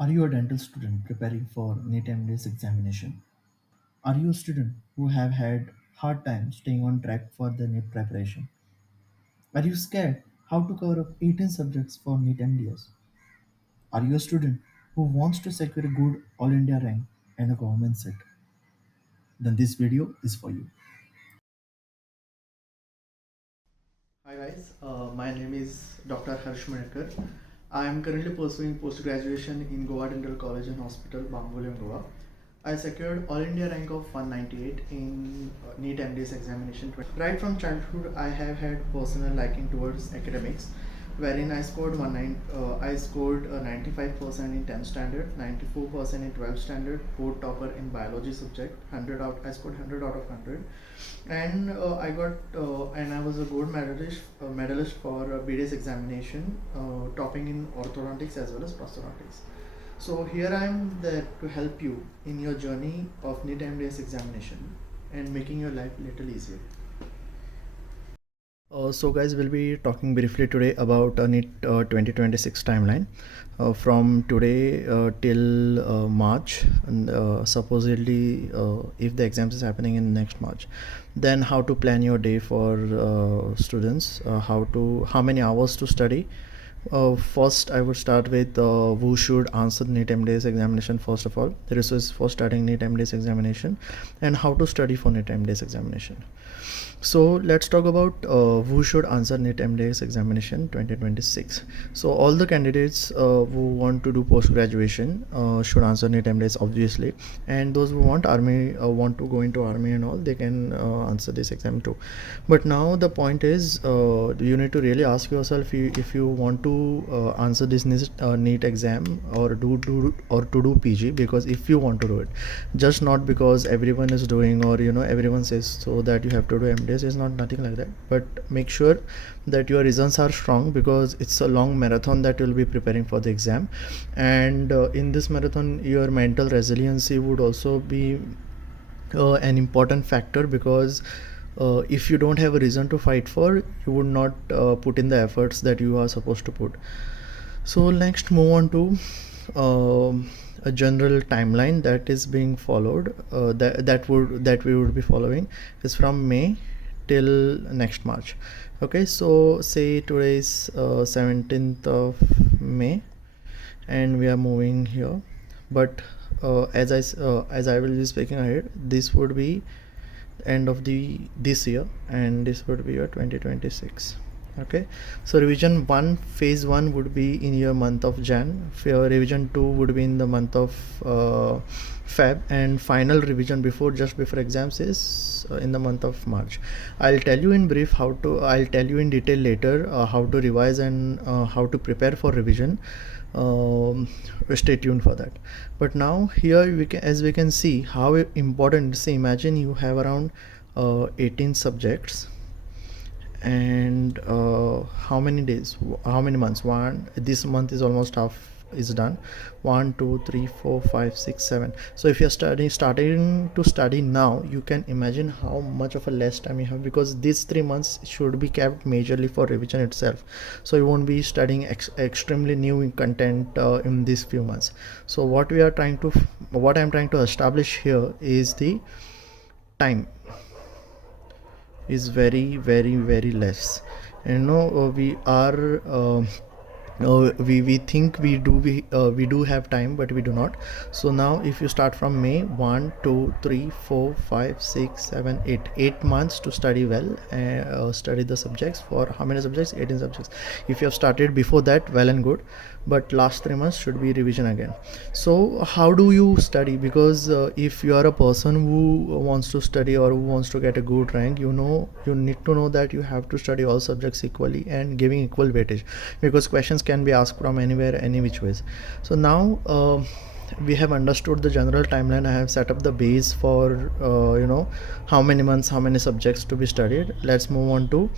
Are you a dental student preparing for NEET MDS examination? Are you a student who have had hard time staying on track for the NEET preparation? Are you scared how to cover up 18 subjects for NEET MDS? Are you a student who wants to secure a good All India rank and a government seat? Then this video is for you. Hi guys, my name is Dr. Harsh Manekar. I am currently pursuing post-graduation in Goa Dental College and Hospital, Bangoli, Goa. I secured All India rank of 198 in NEET MDS examination. Right from childhood, I have had personal liking towards academics, wherein I scored 95% in 10th standard, 94% in 12th standard, board topper in biology subject, 100 out. I scored 100 out of 100, and I was a gold medalist for BDS examination, topping in orthodontics as well as prosthodontics. So here I am there to help you in your journey of NEET MDS examination and making your life a little easier. So guys, we'll be talking briefly today about a NEET 2026 timeline from today till March, and supposedly if the exams is happening in next March, then how to plan your day for students, how many hours to study. First, I would start with who should answer NEET MDS examination. First of all, the resources for studying NEET MDS examination and how to study for NEET MDS examination. So let's talk about who should answer NEET MDS examination 2026. So all the candidates who want to do post graduation should answer NEET MDS obviously, and those who want to go into army and all, they can answer this exam too. But now the point is, you need to really ask yourself if you want to answer this NEET exam or to do PG, because if you want to do it, just not because everyone is doing or everyone says so that you have to do MDS, is not nothing like that. But make sure that your reasons are strong, because it's a long marathon that you'll be preparing for the exam, and in this marathon your mental resiliency would also be an important factor, because if you don't have a reason to fight for, you would not put in the efforts that you are supposed to put. So next, move on to a general timeline that is being followed, that we would be following is from May till next March. Okay, so say today is 17th of May and we are moving here, but as I will be speaking ahead, this would be end of this year and this would be your 2026. Okay, so revision 1 phase 1 would be in your month of Jan, revision 2 would be in the month of Feb, and final revision just before exams is in the month of March. I'll tell you in detail later how to revise and how to prepare for revision. Stay tuned for that. But now here as we can see how important. Say imagine you have around 18 subjects, and how many days, how many months, this month is almost half is done. 1 2 3 4 5 6 7. So if you're starting to study now, you can imagine how much of a less time you have, because these 3 months should be kept majorly for revision itself. So you won't be studying extremely new content in these few months. So what I'm trying to establish here is the time is very very very less. We are we think we do have time, but we do not. So now if you start from May, 1 2 3 4 5 6 7 8 months to study well, study the subjects. For how many subjects? 18 subjects. If you have started before that, well and good, but last 3 months should be revision again. So how do you study? Because if you are a person who wants to study or who wants to get a good rank, you need to know that you have to study all subjects equally and giving equal weightage, because questions can be asked from anywhere, any which ways. So now we have understood the general timeline. I have set up the base for how many months, how many subjects to be studied. Let's move on to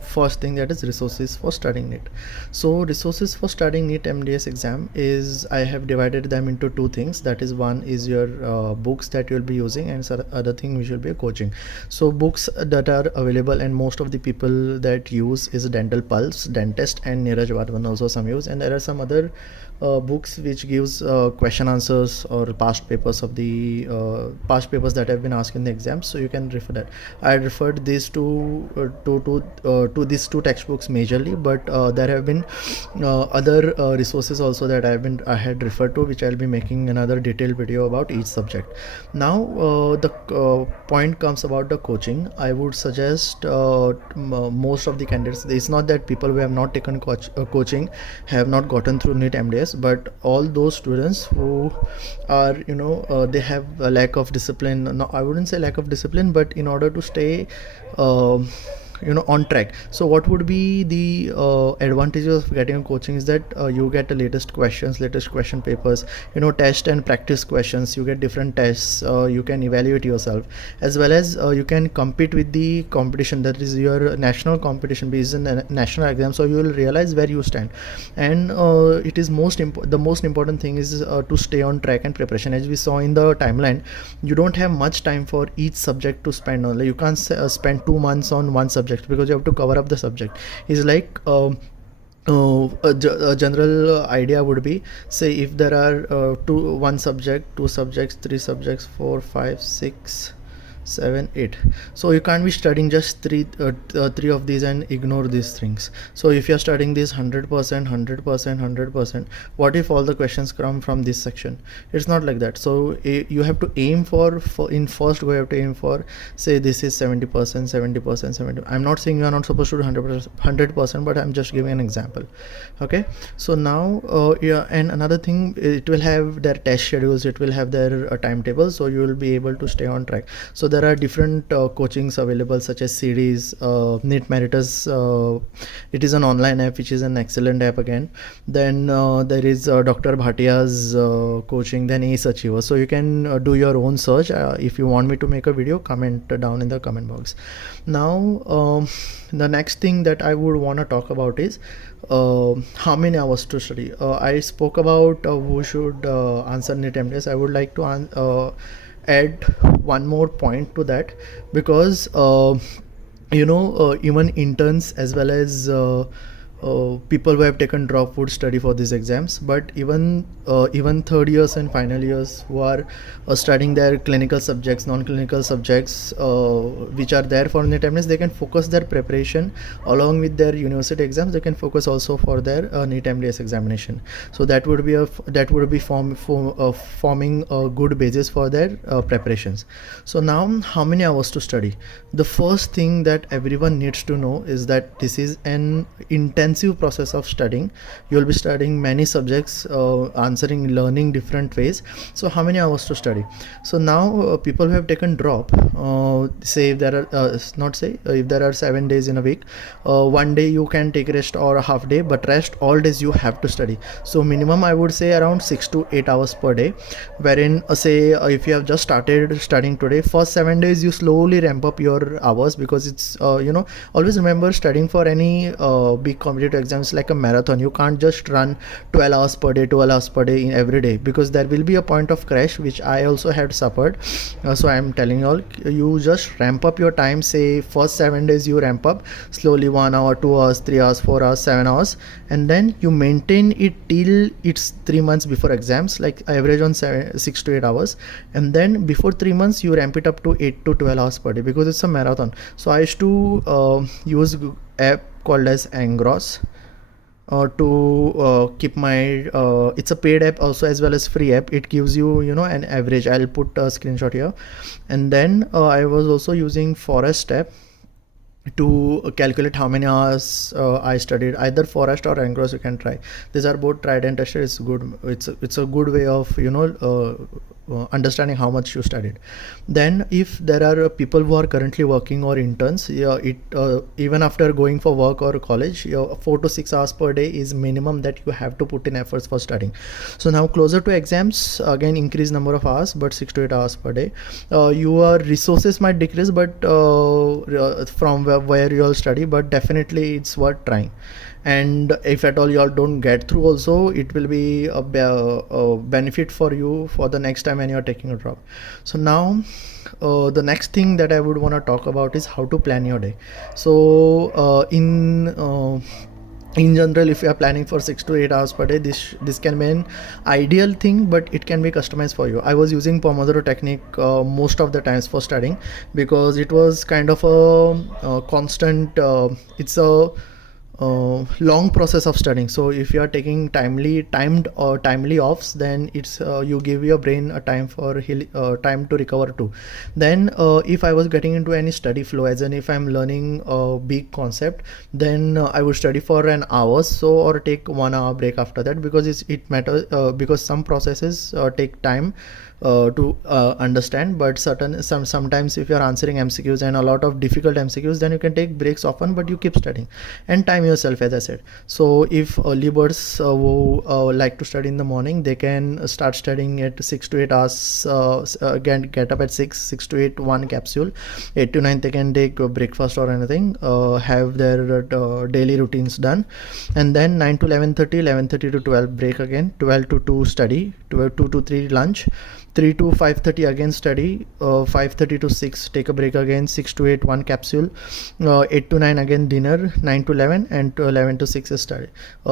first thing, that is resources for studying NEET. So resources for studying NEET MDS exam is, I have divided them into two things. That is, one is your books that you'll be using, and other thing which will be a coaching. So books that are available and most of the people that use is Dental Pulse, Dentist, and Neeraj Wadhwan also some use, and there are some other books which gives question answers or past papers of the past papers that have been asked in the exams, so you can refer that. I referred these to these two textbooks majorly, but there have been other resources also that I had referred to, which I'll be making another detailed video about each subject. Now the point comes about the coaching. I would suggest most of the candidates, it's not that people who have not taken coaching have not gotten through NEET MDS, but all those students who are they have a lack of discipline. No, I wouldn't say lack of discipline, but in order to stay on track. So what would be the advantages of getting a coaching is that you get the latest questions, latest question papers, test and practice questions. You get different tests, you can evaluate yourself, as well as you can compete with the competition, that is your national competition based on the national exam. So you will realize where you stand, and it is the most important thing is to stay on track and preparation. As we saw in the timeline, you don't have much time for each subject to spend on. You can't spend 2 months on one subject, because you have to cover up the subject. It's like a general idea would be, say if there are one subject, two subjects, three subjects, 4, 5, 6, 7, 8. So you can't be studying just three of these and ignore these things. So if you're studying this 100%, 100%, what if all the questions come from this section? It's not like that. So you have to aim for in first go, you have to aim for, say this is 70%, 70%. I'm not saying you are not supposed to do 100%, but I'm just giving an example. Okay, so now and another thing, it will have their test schedules, it will have their timetable, so you will be able to stay on track. So there are different coachings available, such as CDs, NEET Meritus. It is an online app, which is an excellent app again. Then there is Dr. Bhatia's coaching, then Ace Achiever. So you can do your own search. If you want me to make a video, comment down in the comment box. Now the next thing that I would want to talk about is how many hours to study. I spoke about who should answer NEET MDS. I would like to add one more point to that, because even interns as well as people who have taken drop would study for these exams. But even third years and final years who are studying their clinical subjects, non-clinical subjects, which are there for NEET MDS, they can focus their preparation along with their university exams. They can focus also for their NEET MDS examination. So that would be forming a good basis for their preparations. So now, how many hours to study? The first thing that everyone needs to know is that this is an intensive process of studying. You will be studying many subjects, learning different ways. So how many hours to study? So now people who have taken drop, say if there are if there are 7 days in a week, one day you can take rest or a half day, but rest all days you have to study. So minimum I would say around 6 to 8 hours per day, wherein say if you have just started studying today, first 7 days you slowly ramp up your hours, because it's always remember, studying for any big competitive exams like a marathon. You can't just run 12 hours per day in every day, because there will be a point of crash, which I also had suffered. So I'm telling you all, you just ramp up your time. Say first 7 days you ramp up slowly, 1 hour, 2 hours, 3 hours, 4 hours, 7 hours, and then you maintain it till it's 3 months before exams, like average on 6 to 8 hours, and then before 3 months you ramp it up to 8 to 12 hours per day, because it's a marathon. So I used to use app called as Angros to keep my it's a paid app also as well as free app. It gives you an average. I'll put a screenshot here. And then I was also using Forest app to calculate how many hours I studied. Either Forest or Angros you can try. These are both tried and tested. It's good. It's a good way of understanding how much you studied. Then if there are people who are currently working or interns, even after going for work or college, 4 to 6 hours per day is minimum that you have to put in efforts for studying. So now closer to exams, again increase number of hours, but 6 to 8 hours per day. Your resources might decrease, but from where you all study, but definitely it's worth trying. And if at all you all don't get through also, it will be a benefit for you for the next time when you're taking a drop. So now the next thing that I would want to talk about is how to plan your day. So in general, if you are planning for 6 to 8 hours per day, this can be an ideal thing, but it can be customized for you. I was using Pomodoro technique most of the times for studying, because it was kind of a constant, it's a long process of studying. So if you are taking timed or timely offs, then it's you give your brain a time for time to recover too. Then if I was getting into any study flow, as in if I'm learning a big concept, then I would study for an hour so, or take 1 hour break after that, because it matters, because some processes take time to understand, but sometimes if you're answering MCQs and a lot of difficult MCQs, then you can take breaks often, but you keep studying and time yourself, as I said. So if early birds who like to study in the morning, they can start studying at 6 to 8 hours, again get up at 6 to 8, one capsule. 8 to 9 they can take breakfast or anything, have their daily routines done, and then 9 to 11:30, 11:30 to 12 break again, 12 to 2 study, 2 to 3 lunch, 3 to 5:30 again study, 5:30 to 6 take a break again, 6 to 8 one capsule, 8 to 9 again dinner, 9 to 11, and to 11 to 6 is study,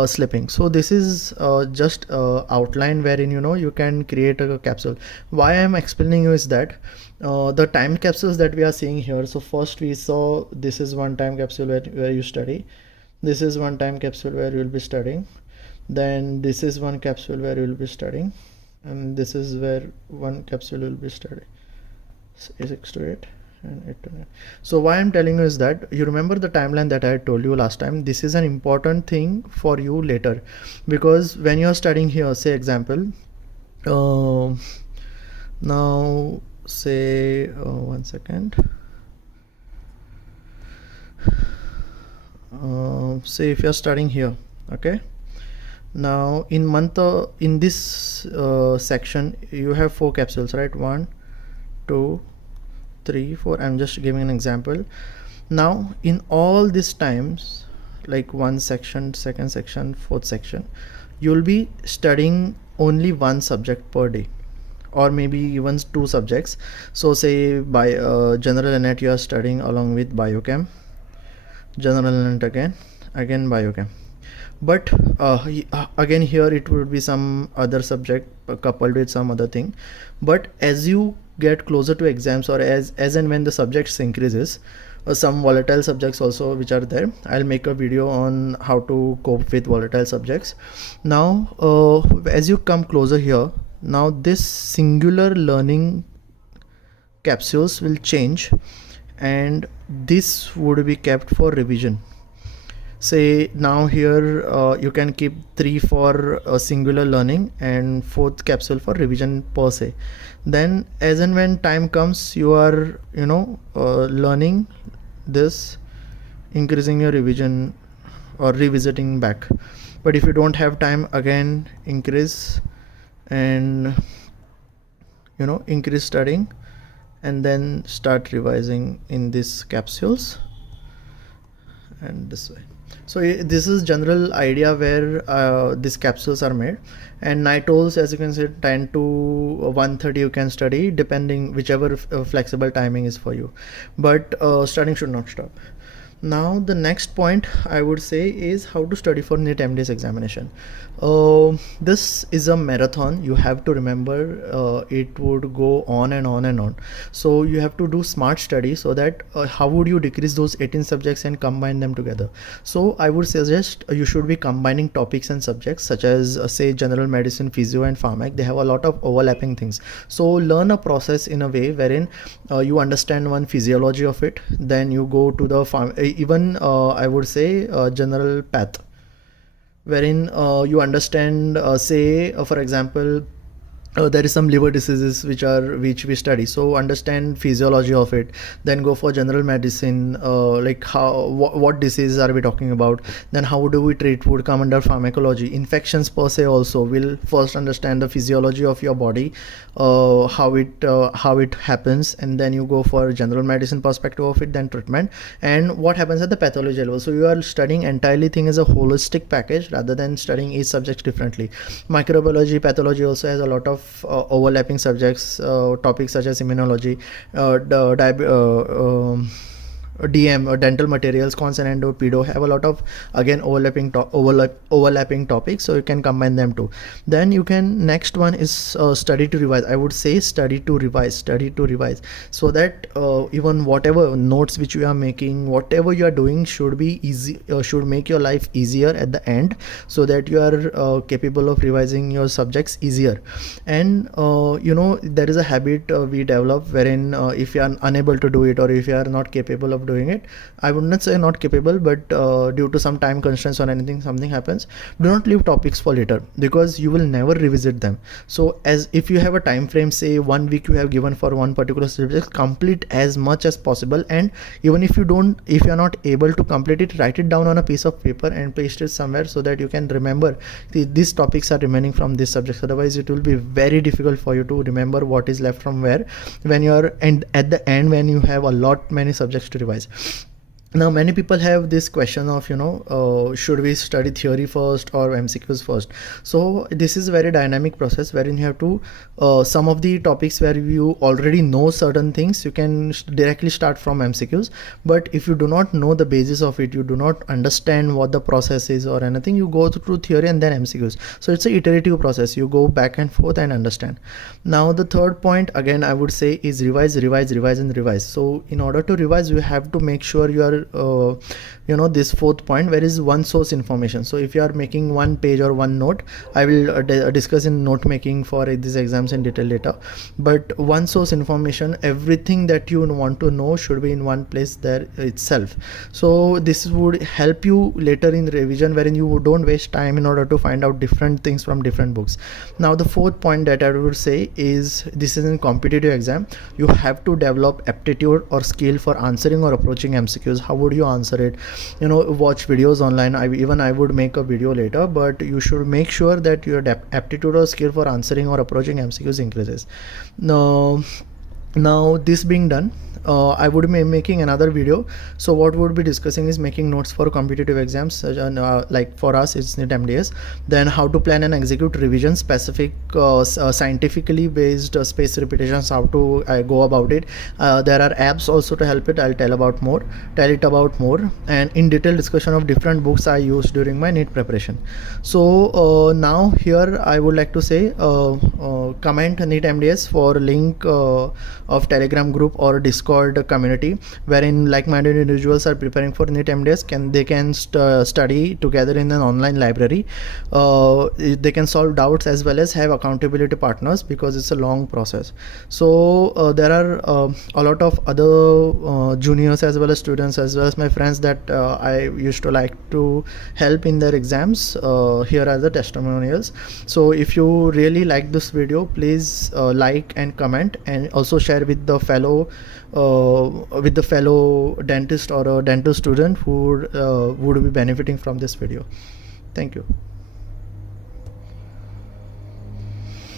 sleeping. So this is just outline wherein you can create a capsule. Why I am explaining you is that the time capsules that we are seeing here, so first we saw this is one time capsule where you study, this is one time capsule where you will be studying, then this is one capsule where you will be studying, and this is where one capsule will be studied, 6 to 8 and 8 to 9. So why I'm telling you is that you remember the timeline that I had told you last time. This is an important thing for you later, because when you're studying here, say example, now say one second, say if you're studying here, okay, now in this section you have 4 capsules, right? 1, 2, 3, 4. I'm just giving an example. Now in all these times, like one section, second section, fourth section, you'll be studying only one subject per day, or maybe even 2 subjects. So say by general anat you are studying along with biochem, general anat again biochem. But again here it would be some other subject coupled with some other thing. But as you get closer to exams, or as and when the subjects increases, some volatile subjects also which are there, I'll make a video on how to cope with volatile subjects. Now as you come closer here, now this singular learning capsules will change, and this would be kept for revision. Say now here you can keep 3 for singular learning and 4th capsule for revision per se. Then as and when time comes, you are learning this, increasing your revision or revisiting back. But if you don't have time, again increase and increase studying, and then start revising in these capsules and this way. So this is general idea where these capsules are made. And night owls, as you can see, 10 to 1:30 you can study, depending whichever flexible timing is for you, but studying should not stop. Now the next point I would say is how to study for NEET MDS examination. This is a marathon. You have to remember it would go on and on and on. So you have to do smart study, so that how would you decrease those 18 subjects and combine them together. So I would suggest you should be combining topics and subjects such as say general medicine, physio and pharmac. They have a lot of overlapping things. So learn a process in a way wherein you understand one physiology of it, then you go to the even I would say general path, wherein you understand say for example there is some liver diseases which we study, so understand physiology of it. Then go for general medicine, like what diseases are we talking about, then how do we treat, would come under pharmacology. Infections per se also will first understand the physiology of your body, how it happens, and then you go for general medicine perspective of it, then treatment, and what happens at the pathology level. So you are studying entirely thing as a holistic package rather than studying each subject differently. Microbiology, pathology also has a lot of overlapping subjects, topics such as immunology, DM or dental materials, consonant or pedo have a lot of again overlapping topics, so you can combine them too. Then you can, next one is study to revise. I would say study to revise, so that even whatever notes which you are making, whatever you are doing should be easy, should make your life easier at the end, so that you are capable of revising your subjects easier. And there is a habit we develop wherein if you are unable to do it, or if you are not capable of doing it, I would not say not capable, but due to some time constraints or anything, something happens, do not leave topics for later, because you will never revisit them. So as if you have a time frame, say 1 week you have given for one particular subject, complete as much as possible. And even if you are not able to complete it, write it down on a piece of paper and paste it somewhere, so that you can remember these topics are remaining from this subject. Otherwise it will be very difficult for you to remember what is left from where, when you are at the end, when you have a lot many subjects to revise. Now many people have this question of should we study theory first or MCQs first. So this is a very dynamic process wherein you have to some of the topics where you already know certain things, you can directly start from MCQs. But if you do not know the basis of it, you do not understand what the process is or anything, you go through theory and then MCQs. So it's an iterative process, you go back and forth and understand. Now the third point again I would say is revise and revise. So in order to revise, you have to make sure you are this fourth point, where is one source information. So if you are making one page or one note, I will discuss in note making for these exams in detail later, but one source information, everything that you want to know should be in one place there itself. So this would help you later in revision, wherein you don't waste time in order to find out different things from different books. Now the fourth point that I would say is, this is in competitive exam, you have to develop aptitude or skill for answering or approaching MCQs. How would you answer it? Watch videos online. I would make a video later, but you should make sure that your aptitude or skill for answering or approaching MCQs increases. Now this being done, I would be making another video. So what we would be discussing is making notes for competitive exams, like for us it's NEET MDS. Then how to plan and execute revision specific scientifically based space repetitions, how to go about it. There are apps also to help it. I'll tell it about more, and in detail discussion of different books I used during my NEET preparation. So now here I would like to say, comment NEET MDS for link of Telegram group or Discord community, wherein like-minded individuals are preparing for NEET MDS. They can study together in an online library. They can solve doubts as well as have accountability partners, because it's a long process. So there are a lot of other juniors as well as students as well as my friends that I used to like to help in their exams. Here are the testimonials. So if you really like this video, please like and comment, and also share with the fellow dentist or a dental student who would be benefiting from this video. Thank you.